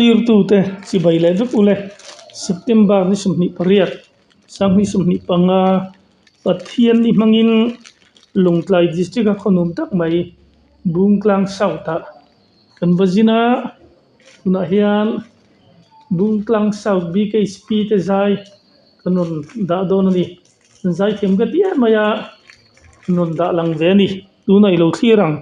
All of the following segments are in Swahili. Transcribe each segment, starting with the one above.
clear tu te si baile du ule September ni sumni pariat sang ni sumni panga pathian ni mangin lungtlai district a khonum tak mai bungklang sauta kan vazina na hian bungklang south BKSP te zai kanon da don ni zai them ka tia maya non da lang ve ni tu nai lo thirang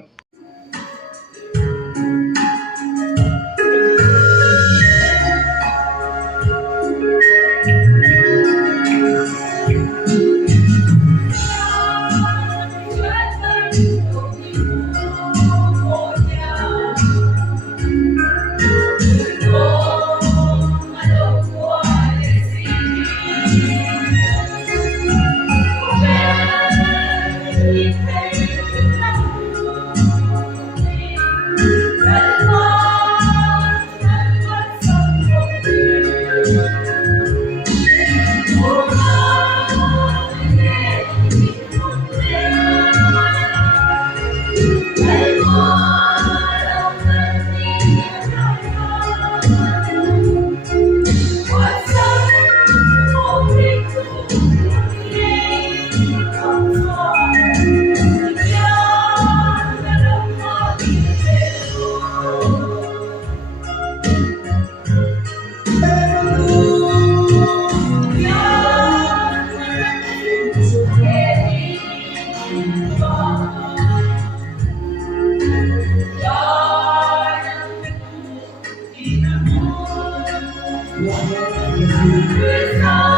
We're